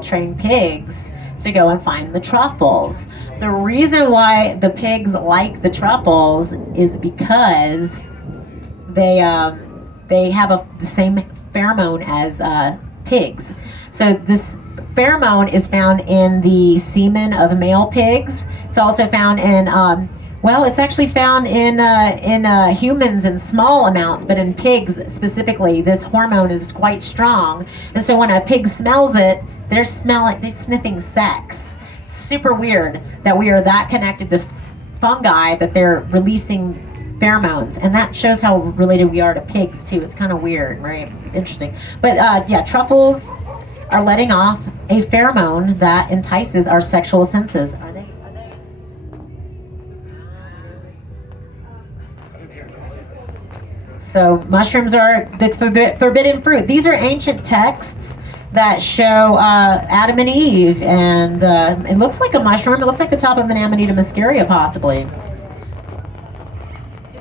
train pigs to go and find the truffles. The reason why the pigs like the truffles is because they have the same pheromone as pigs. So this pheromone is found in the semen of male pigs. It's also found in well, it's actually found in humans in small amounts, but in pigs specifically, this hormone is quite strong. And so when a pig smells it, they're sniffing sex. Super weird that we are that connected to fungi that they're releasing pheromones, and that shows how related we are to pigs too. It's kind of weird, right? It's interesting. But yeah, truffles are letting off a pheromone that entices our sexual senses. Are they? So mushrooms are the forbidden fruit. These are ancient texts that show Adam and Eve, and it looks like a mushroom. It looks like the top of an Amanita muscaria, possibly. Do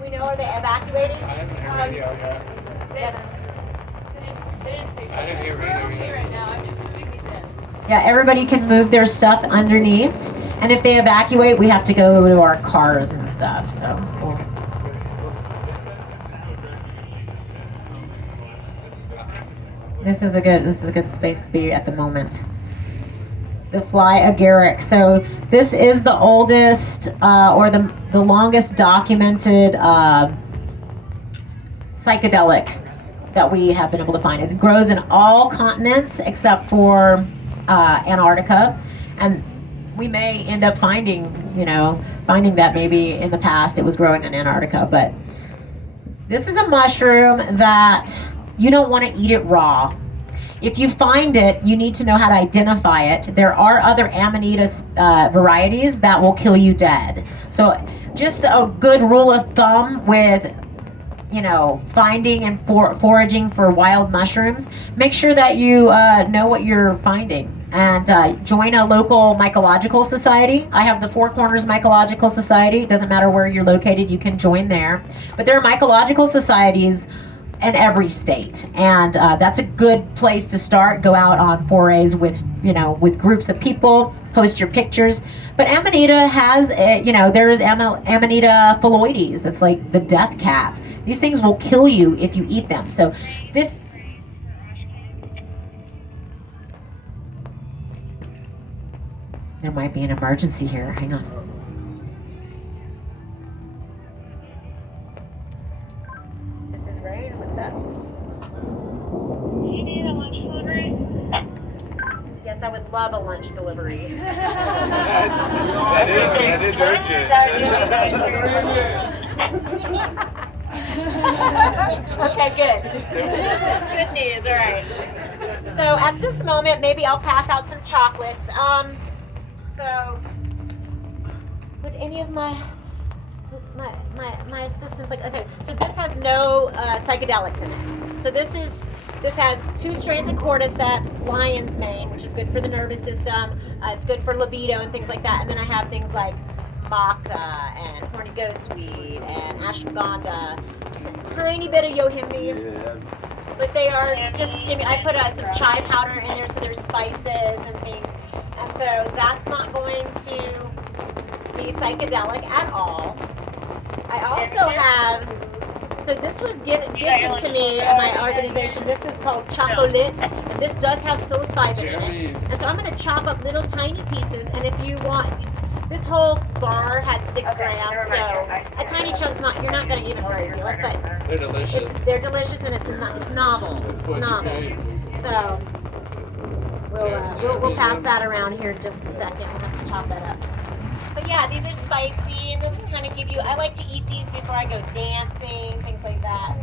we know, are they evacuating? Yeah, everybody can move their stuff underneath, and if they evacuate, we have to go to our cars and stuff. So. Cool. This is a good space to be at the moment. The fly agaric. So this is the oldest or the longest documented psychedelic that we have been able to find. It grows in all continents except for Antarctica, and we may end up finding that maybe in the past it was growing in Antarctica. But this is a mushroom that you don't want to eat it raw. If you find it, you need to know how to identify it. There are other Amanita varieties that will kill you dead. So just a good rule of thumb with finding and foraging for wild mushrooms, make sure that you know what you're finding. And join a local mycological society. I have the Four Corners Mycological Society. It doesn't matter where you're located, you can join there. But there are mycological societies in every state, and that's a good place to start. Go out on forays with groups of people, post your pictures. But Amanita has there is Amanita phalloides. That's like the death cat. These things will kill you if you eat them. So this there might be an emergency here. Hang on. Rayne, what's up? You need a lunch delivery? Yes, I would love a lunch delivery. that is urgent. Okay, good. That's good news. All right. So at this moment, maybe I'll pass out some chocolates. So would any of my assistants okay, so this has no psychedelics in it. So this has 2 strands of cordyceps, lion's mane, which is good for the nervous system. It's good for libido and things like that. And then I have things like maca and horny goat's weed and ashwagandha, tiny bit of yohimbe. Yeah. But they are just I put some chai powder in there, so there's spices and things. And so that's not going to be psychedelic at all. I also have, so this was gifted to me at my organization. This is called chocolate, and this does have psilocybin in it. And so I'm going to chop up little tiny pieces, and if you want, this whole bar had 6 grams, so a tiny chunk's you're not going to even really feel it, but they're delicious. They're delicious, and it's novel. It's novel. So we'll pass that around here in just a second. We'll have to chop that up. But yeah, these are spicy, and they'll just kind of give you, I like to eat these before I go dancing, things like that.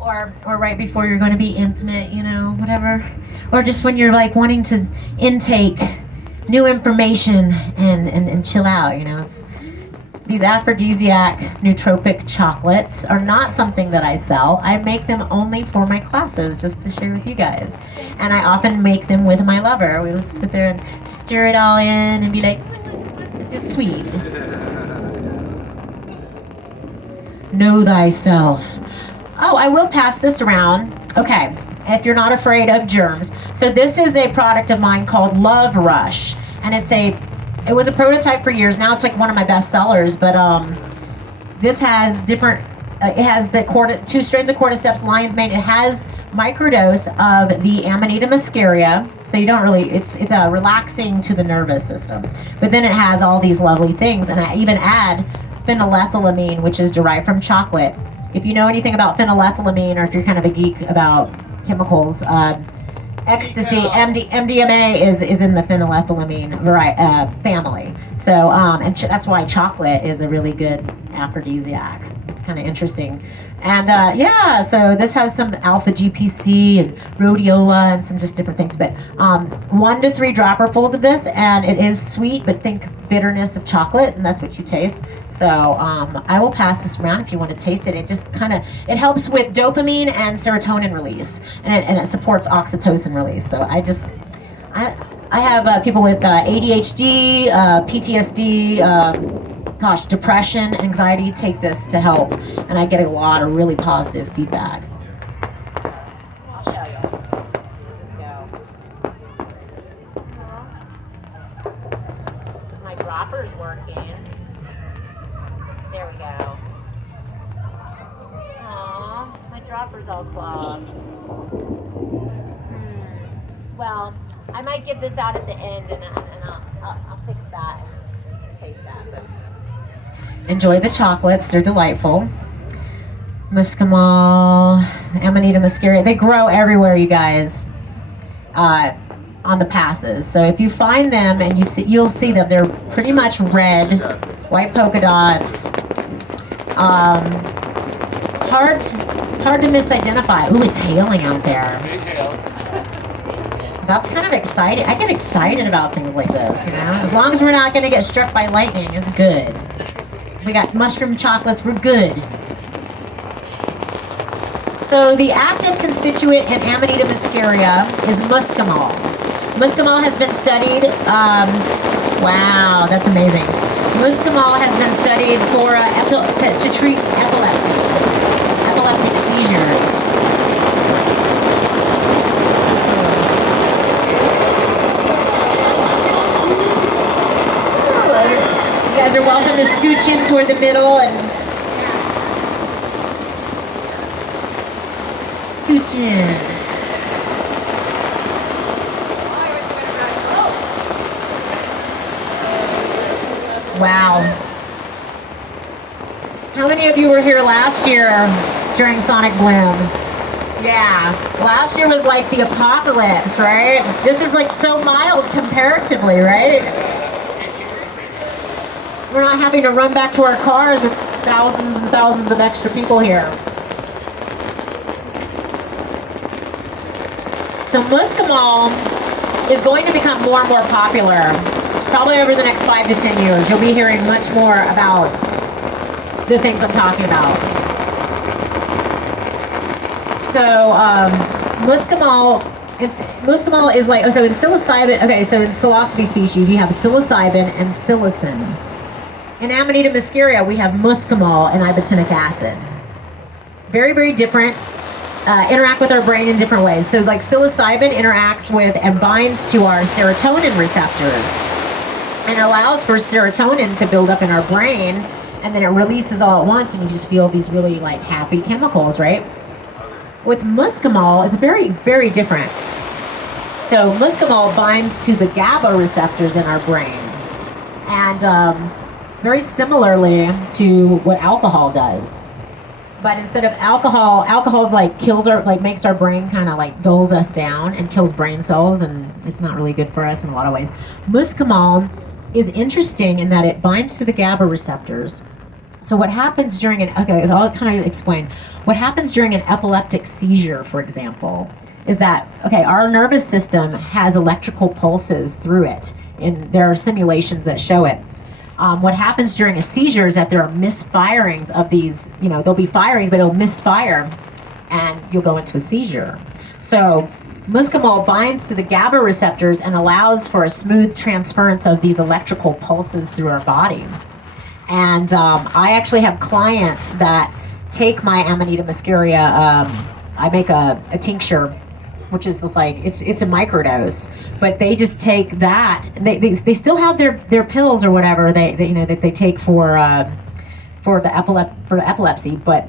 Or right before you're going to be intimate, whatever. Or just when you're like wanting to intake new information and chill out, These aphrodisiac nootropic chocolates are not something that I sell. I make them only for my classes, just to share with you guys. And I often make them with my lover. We will sit there and stir it all in and be like, it's just sweet. Know thyself. Oh, I will pass this around. Okay. if you're not afraid of germs. So this is a product of mine called Love Rush, and it was a prototype for years. Now it's like one of my best sellers, but this has different. It has the 2 strains of cordyceps lion's mane. It has microdose of the Amanita muscaria, so you don't really. It's relaxing to the nervous system. But then it has all these lovely things, and I even add phenylethylamine, which is derived from chocolate. If you know anything about phenylethylamine, or if you're kind of a geek about chemicals, ecstasy, MDMA is in the phenylethylamine family. So, that's why chocolate is a really good aphrodisiac. It's kind of interesting. And yeah, so this has some alpha GPC and rhodiola and some just different things. But 1 to 3 dropperfuls of this, and it is sweet, but think bitterness of chocolate, and that's what you taste. So I will pass this around if you want to taste it. It just it helps with dopamine and serotonin release, and it supports oxytocin release. So I have people with ADHD, PTSD, depression, anxiety take this to help, and I get a lot of really positive feedback. I'll show you. Just go. My dropper's working. There we go. Aw, my dropper's all clogged. Well, I might give this out at the end, and I'll fix that and taste that. But enjoy the chocolates; they're delightful. Muscimol, Amanita muscaria, they grow everywhere, you guys. On the passes. So if you find them and you'll see them. They're pretty much red, white polka dots. Hard to misidentify. Ooh, it's hailing out there. Big hail. That's kind of exciting. I get excited about things like this, you know? As long as we're not going to get struck by lightning, it's good. We got mushroom chocolates, we're good. So the active constituent in Amanita muscaria is muscimol. Muscimol has been studied, wow, that's amazing. Muscimol has been studied for to treat epileptic seizures. You guys are welcome to scooch in toward the middle and scooch in. Wow. How many of you were here last year during Sonic Bloom? Yeah. Last year was like the apocalypse, right? This is like so mild comparatively, right? We're not having to run back to our cars with thousands and thousands of extra people here. So muscimol is going to become more and more popular. Probably over the next 5 to 10 years. You'll be hearing much more about the things I'm talking about. So muscimol is like, so in psilocybin, okay, so in psilocybe species you have psilocybin and psilocin. In Amanita muscaria, we have muscimol and ibotenic acid. Very, very different. Interact with our brain in different ways. So like psilocybin interacts with and binds to our serotonin receptors and allows for serotonin to build up in our brain, and then it releases all at once, and you just feel these really like happy chemicals, right? With muscimol, it's very, very different. So muscimol binds to the GABA receptors in our brain, and very similarly to what alcohol does. But instead of alcohol's like makes our brain kind of like dulls us down and kills brain cells, and it's not really good for us in a lot of ways. Muscimol is interesting in that it binds to the GABA receptors. So what happens during so I'll kind of explain. What happens during an epileptic seizure, for example, is that, our nervous system has electrical pulses through it, and there are simulations that show it. What happens during a seizure is that there are misfirings of these, there'll be firing, but it'll misfire, and you'll go into a seizure. So muscimol binds to the GABA receptors and allows for a smooth transference of these electrical pulses through our body. And I actually have clients that take my Amanita muscaria. I make a tincture which is just like it's a microdose, but they just take that. They still have their pills or whatever they you know that they take for the epilepsy, but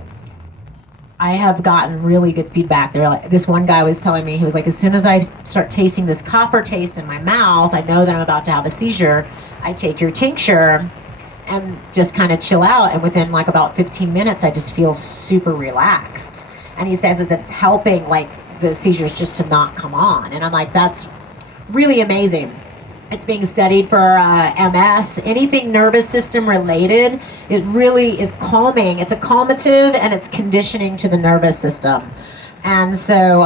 I have gotten really good feedback. They're like, this one guy was telling me, he was like, as soon as I start tasting this copper taste in my mouth, I know that I'm about to have a seizure. I take your tincture and just kind of chill out, and within like about 15 minutes I just feel super relaxed. And he says that it's helping like the seizures just to not come on, and I'm like, that's really amazing. It's being studied for MS, anything nervous system related. It really is calming. It's a calmative, and it's conditioning to the nervous system. And so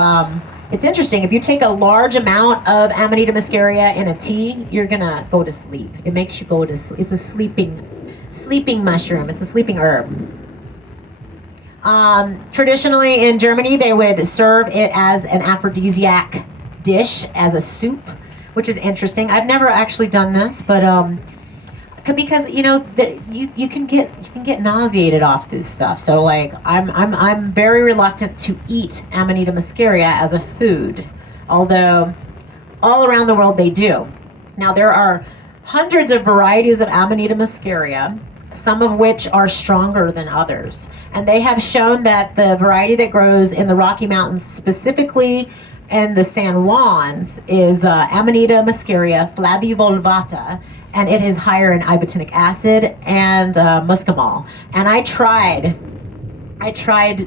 it's interesting. If you take a large amount of Amanita muscaria in a tea, you're gonna go to sleep. It makes you go to sleep. It's a sleeping mushroom. It's a sleeping herb. Traditionally in Germany, they would serve it as an aphrodisiac dish, as a soup, which is interesting. I've never actually done this, but because you know that you can get nauseated off this stuff. So like I'm very reluctant to eat Amanita muscaria as a food, although all around the world they do. Now there are hundreds of varieties of Amanita muscaria, some of which are stronger than others, and they have shown that the variety that grows in the Rocky Mountains, specifically and the San Juans, is Amanita muscaria flavivolvata, and it is higher in ibotenic acid and muscimol. And I tried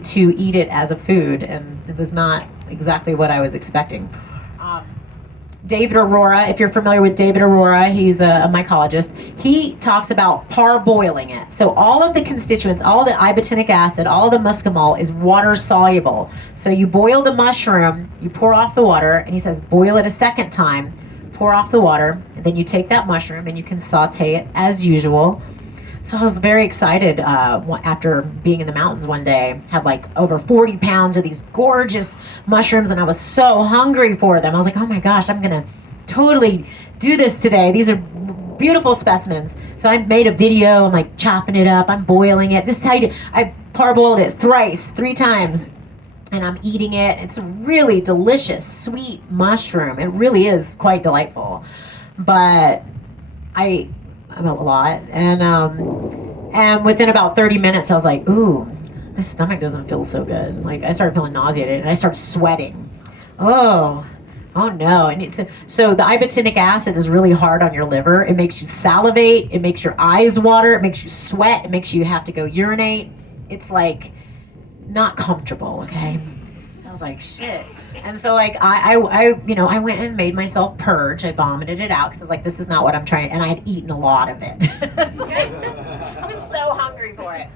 to eat it as a food, and it was not exactly what I was expecting. David Aurora, if you're familiar with David Aurora, he's a mycologist. He talks about parboiling it. So all of the constituents, all of the ibotenic acid, all of the muscimol is water soluble. So you boil the mushroom, you pour off the water, and he says boil it a second time, pour off the water, and then you take that mushroom and you can saute it as usual. So I was very excited after being in the mountains one day. Had like over 40 pounds of these gorgeous mushrooms, and I was so hungry for them. I was like, oh my gosh, I'm gonna totally do this today. These are beautiful specimens. So I made a video. I'm like chopping it up. I'm boiling it. This is how you do. I parboiled it three times, and I'm eating it. It's a really delicious, sweet mushroom. It really is quite delightful. But I'm a lot, and within about 30 minutes, I was like, ooh, my stomach doesn't feel so good. Like I started feeling nauseated, and I started sweating. Oh no! And so the ibotenic acid is really hard on your liver. It makes you salivate. It makes your eyes water. It makes you sweat. It makes you have to go urinate. It's like not comfortable. Okay, so I was like, shit. And so like I went and made myself purge. I vomited it out because I was like, this is not what I'm trying. And I had eaten a lot of it. So I was so hungry for it.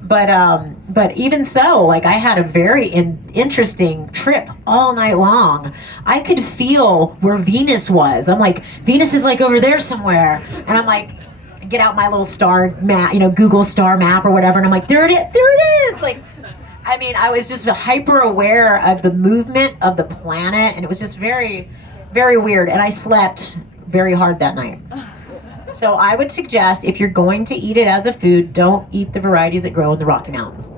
But even so, like I had a very interesting trip all night long. I could feel where Venus was. I'm like, Venus is like over there somewhere. And I'm like, I get out my little star map, Google star map or whatever. And I'm like, there it is. Like, I mean, I was just hyper aware of the movement of the planet, and it was just very, very weird. And I slept very hard that night. So I would suggest, if you're going to eat it as a food, don't eat the varieties that grow in the Rocky Mountains.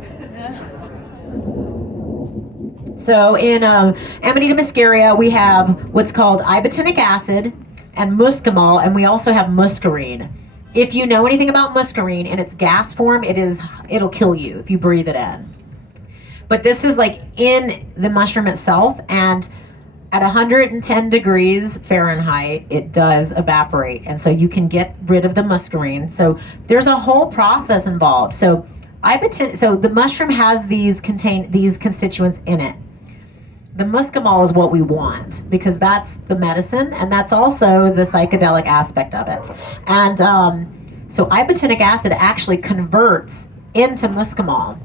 So in Amanita muscaria, we have what's called ibotenic acid and muscimol, and we also have muscarine. If you know anything about muscarine in its gas form, it'll kill you if you breathe it in. But this is like in the mushroom itself, and at 110 degrees Fahrenheit, it does evaporate. And so you can get rid of the muscarine. So there's a whole process involved. So the mushroom has these constituents in it. The muscimol is what we want because that's the medicine, and that's also the psychedelic aspect of it. And so ibotenic acid actually converts into muscimol.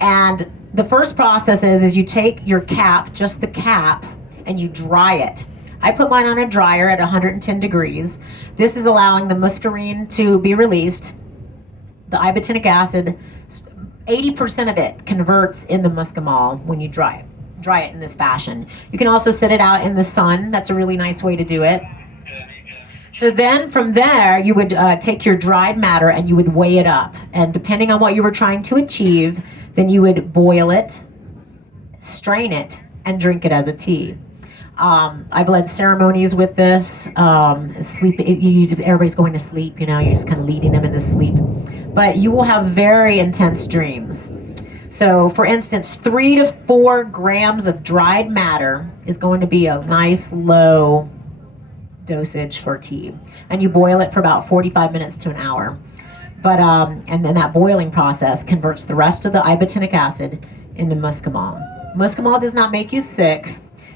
And the first process is you take your cap, just the cap, and you dry it. I put mine on a dryer at 110 degrees. This is allowing the muscarine to be released. The ibotenic acid, 80% of it converts into muscimol when you dry it in this fashion. You can also sit it out in the sun. That's a really nice way to do it. So then from there, you would take your dried matter and you would weigh it up. And depending on what you were trying to achieve, then you would boil it, strain it, and drink it as a tea. I've led ceremonies with this. Everybody's going to sleep, you know, you're just kind of leading them into sleep. But you will have very intense dreams. So, for instance, 3 to 4 grams of dried matter is going to be a nice low dosage for tea. And you boil it for about 45 minutes to an hour. But and then that boiling process converts the rest of the ibotenic acid into muscimol. Muscimol does not make you sick.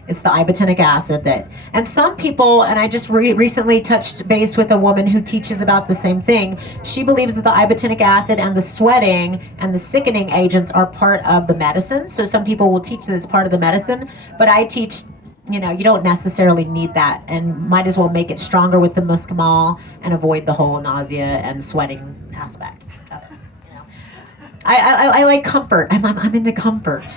It's the ibotenic acid that, and some people, and I just recently touched base with a woman who teaches about the same thing. She believes that the ibotenic acid and the sweating and the sickening agents are part of the medicine. So some people will teach that it's part of the medicine, but I teach, you know, you don't necessarily need that, and might as well make it stronger with the muscimol and avoid the whole nausea and sweating aspect of it. You know, I like comfort. I'm into comfort.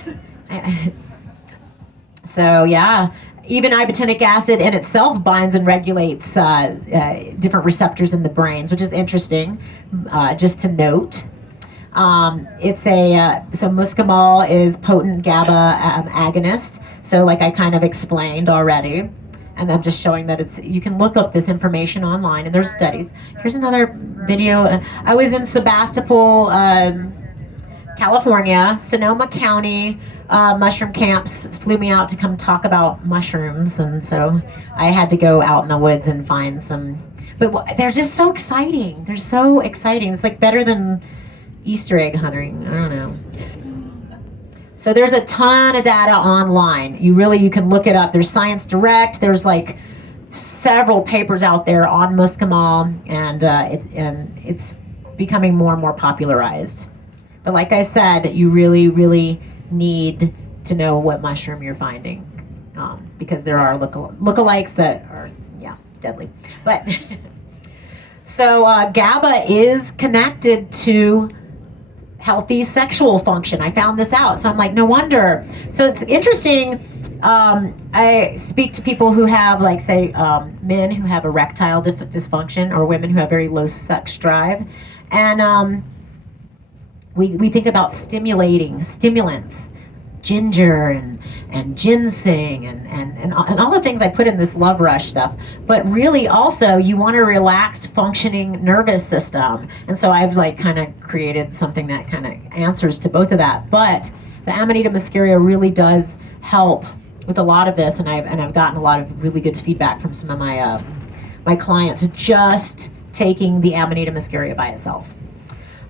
So yeah, even ibotenic acid in itself binds and regulates different receptors in the brains, which is interesting, just to note. So muscimol is potent GABA agonist. So like I kind of explained already, and I'm just showing that you can look up this information online, and there's studies. Here's another video. I was in Sebastopol, California, Sonoma County. Mushroom camps flew me out to come talk about mushrooms, and so I had to go out in the woods and find some. But they're just so exciting. They're so exciting. It's like better than Easter egg hunting. I don't know. So there's a ton of data online. You can look it up. There's Science Direct. There's like several papers out there on muscimol, and it's becoming more and more popularized. But like I said, you really, really need to know what mushroom you're finding, because there are lookalikes that are, yeah, deadly. But so GABA is connected to healthy sexual function. I found this out, so I'm like, no wonder. So it's interesting. I speak to people who have, like, say, men who have erectile dysfunction, or women who have very low sex drive, and we think about stimulants, ginger and ginseng and all the things I put in this love rush stuff. But really also you want a relaxed functioning nervous system. And so I've like kind of created something that kind of answers to both of that. But the Amanita muscaria really does help with a lot of this, and I've gotten a lot of really good feedback from some of my clients just taking the Amanita muscaria by itself.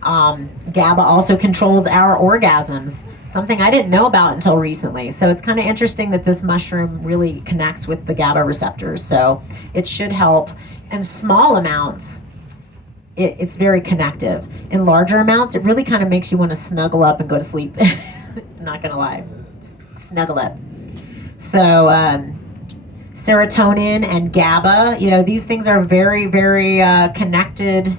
GABA also controls our orgasms, something I didn't know about until recently. So it's kind of interesting that this mushroom really connects with the GABA receptors. So it should help. In small amounts, it's very connective. In larger amounts, it really kind of makes you want to snuggle up and go to sleep. Not gonna lie, snuggle up. So serotonin and GABA, you know, these things are very, very connected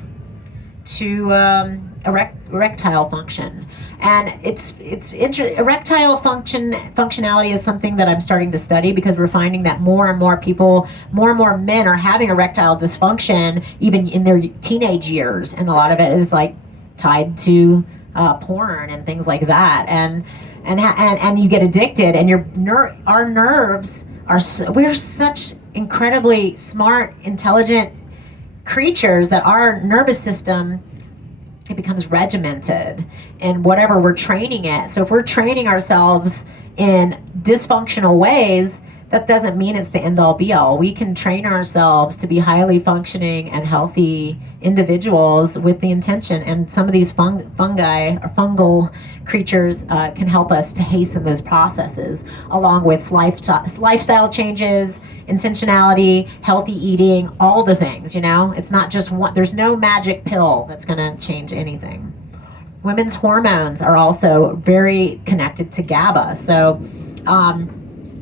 to erectile function, and erectile functionality is something that I'm starting to study, because we're finding that more and more men are having erectile dysfunction even in their teenage years, and a lot of it is like tied to porn and things like that, and you get addicted, and our nerves we're such incredibly smart, intelligent creatures that our nervous system, it becomes regimented in whatever we're training it. So if we're training ourselves in dysfunctional ways, that doesn't mean it's the end all be all. We can train ourselves to be highly functioning and healthy individuals with the intention, and some of these fungi or fungal creatures can help us to hasten those processes, along with lifestyle changes, intentionality, healthy eating, all the things, you know? It's not just one, there's no magic pill that's gonna change anything. Women's hormones are also very connected to GABA. So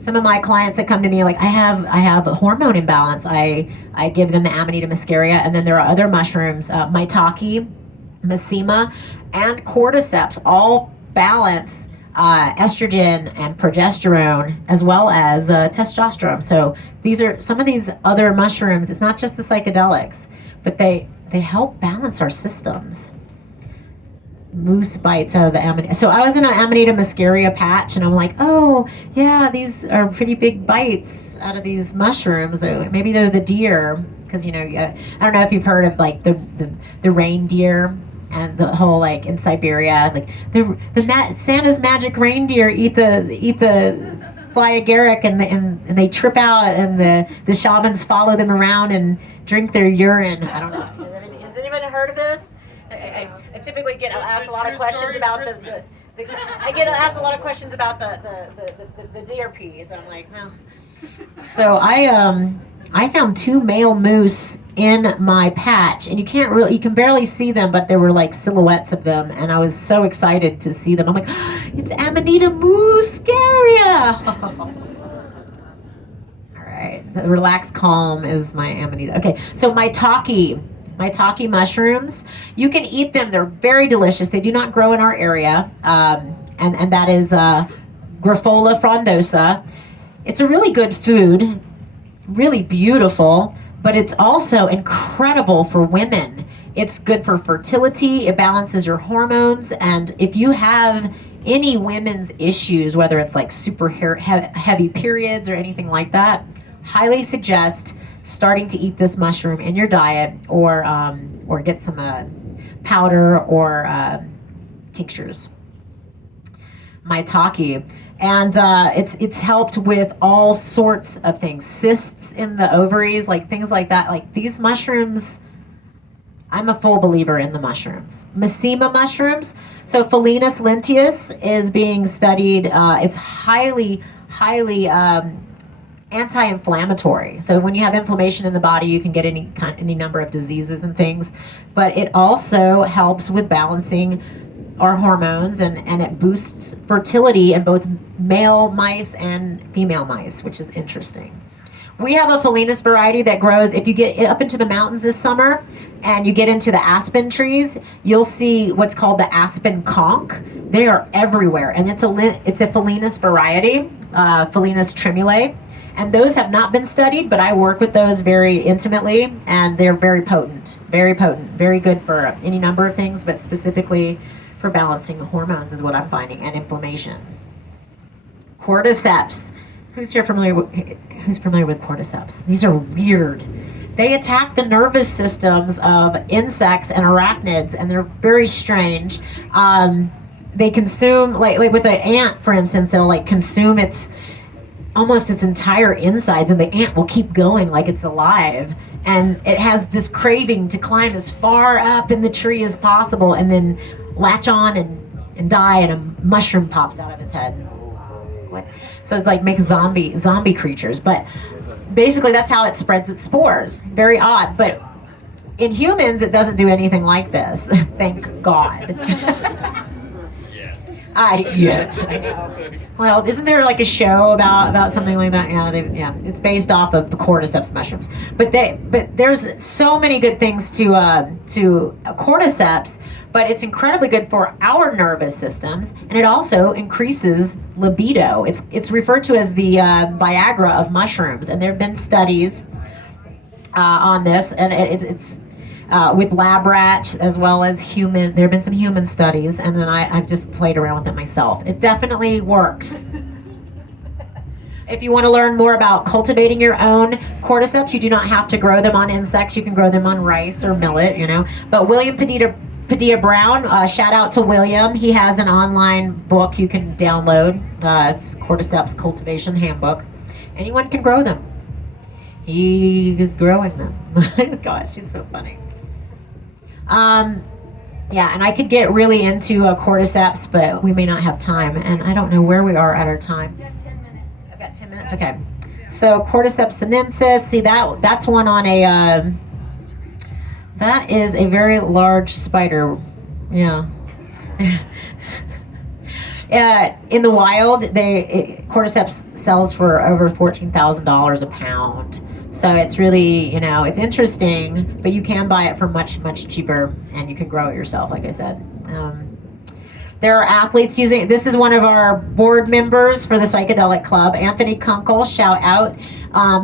some of my clients that come to me, like, I have a hormone imbalance, I give them the Amanita muscaria, and then there are other mushrooms, maitake, mesema, and cordyceps, all balance estrogen and progesterone, as well as testosterone. So these are some of these other mushrooms. It's not just the psychedelics, but they help balance our systems. moose bites out of the Amanita. So I was in an Amanita muscaria patch, and I'm like, oh yeah, these are pretty big bites out of these mushrooms. Maybe they're the deer, because I don't know if you've heard of like the reindeer and the whole like in Siberia, like Santa's magic reindeer eat the fly agaric and they trip out, and the shamans follow them around and drink their urine. I don't know. Has anybody heard of this? I typically get asked a lot of questions about I get asked a lot of questions about the deer peas. I'm like, no. So I found 2 male moose in my patch, and you can barely see them, but there were like silhouettes of them, and I was so excited to see them. I'm like, it's Amanita muscaria. All right, the relaxed calm is my Amanita. Okay, so maitake mushrooms, you can eat them. They're very delicious. They do not grow in our area, and that is Grifola frondosa. It's a really good food, really beautiful, but it's also incredible for women. It's good for fertility. It balances your hormones, and if you have any women's issues, whether it's like super heavy periods or anything like that, highly suggest starting to eat this mushroom in your diet, or get some powder or tinctures. Maitake. And it's helped with all sorts of things, cysts in the ovaries, like things like that. Like these mushrooms, I'm a full believer in the mushrooms. Misema mushrooms. So Phelinus lentius is being studied. It's highly anti-inflammatory. So when you have inflammation in the body, you can get any number of diseases and things. But it also helps with balancing our hormones, and it boosts fertility in both male mice and female mice, which is interesting. We have a Phelinus variety that grows, if you get up into the mountains this summer and you get into the aspen trees, you'll see what's called the aspen conch. They are everywhere, and it's a Phelinus variety, Phelinus tremulae. And those have not been studied, but I work with those very intimately, and they're very potent, very good for any number of things, but specifically for balancing hormones is what I'm finding, and inflammation. Cordyceps. Who's familiar with cordyceps? These are weird. They attack the nervous systems of insects and arachnids, and they're very strange. They consume, like with an ant, for instance, they'll like consume almost its entire insides, and the ant will keep going like it's alive, and it has this craving to climb as far up in the tree as possible, and then latch on and die, and a mushroom pops out of its head. What? So it's like makes zombie creatures, but basically that's how it spreads its spores. Very odd, but in humans it doesn't do anything like this. Thank God. Yes, I know. Well, isn't there like a show about something like that? Yeah, it's based off of the cordyceps mushrooms. But there's so many good things to cordyceps, but it's incredibly good for our nervous systems, and it also increases libido. It's referred to as the Viagra of mushrooms, and there have been studies on this, and it's with lab rats as well as human. There have been some human studies, and then I've just played around with it myself. It definitely works. If you want to learn more about cultivating your own cordyceps, you do not have to grow them on insects. You can grow them on rice or millet, But William Padilla Brown, shout out to William. He has an online book you can download. It's Cordyceps Cultivation Handbook. Anyone can grow them. He is growing them. Gosh, she's so funny. Yeah, and I could get really into cordyceps, but we may not have time, and I don't know where we are at our time. You got 10 minutes. I've got 10 minutes, okay. So Cordyceps sinensis, see that's one on a, that is a very large spider, yeah. In the wild, cordyceps sells for over $14,000 a pound. So it's really, it's interesting, but you can buy it for much, much cheaper, and you can grow it yourself, like I said. There are athletes using it. This is one of our board members for the Psychedelic Club, Anthony Kunkel, shout out.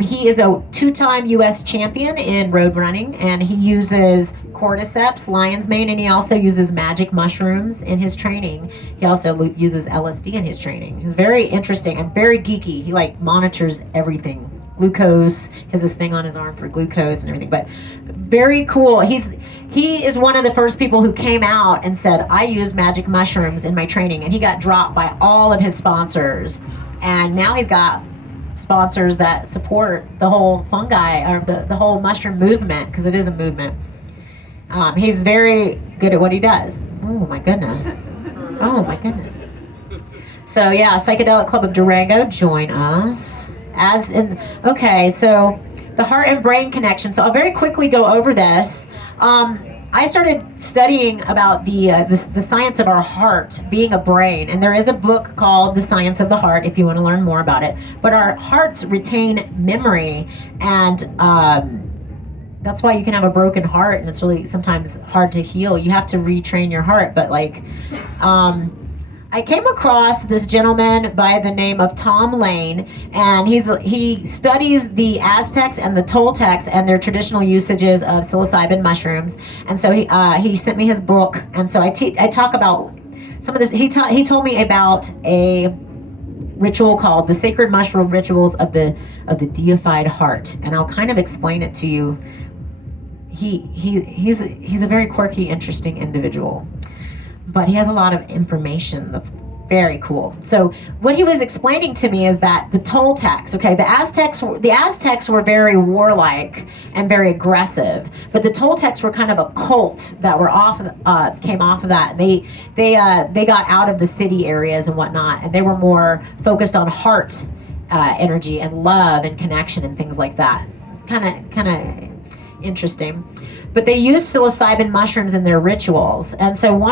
He is a 2-time U.S. champion in road running, and he uses cordyceps, lion's mane, and he also uses magic mushrooms in his training. He also uses LSD in his training. He's very interesting and very geeky. He like monitors everything. Glucose, he has this thing on his arm for glucose and everything, but very cool. He is one of the first people who came out and said, I use magic mushrooms in my training, and he got dropped by all of his sponsors, and now he's got sponsors that support the whole fungi or the whole mushroom movement, because it is a movement. He's very good at what he does. Oh my goodness. Oh my goodness. So yeah, Psychedelic Club of Durango, join us. Okay, so the heart and brain connection. So I'll very quickly go over this. I started studying about the science of our heart being a brain, and there is a book called The Science of the Heart if you want to learn more about it. But our hearts retain memory, and that's why you can have a broken heart, and it's really sometimes hard to heal. You have to retrain your heart, but I came across this gentleman by the name of Tom Lane, and he studies the Aztecs and the Toltecs and their traditional usages of psilocybin mushrooms. And so he sent me his book, and so I talk about some of this. He told me about a ritual called the Sacred Mushroom Rituals of the Deified Heart, and I'll kind of explain it to you. He's a very quirky, interesting individual, but he has a lot of information that's very cool. So what he was explaining to me is that the Toltecs, okay, the Aztecs were very warlike and very aggressive, but the Toltecs were kind of a cult that came off of that. They got out of the city areas and whatnot, and they were more focused on heart energy and love and connection and things like that. Kind of interesting. But they used psilocybin mushrooms in their rituals. And so one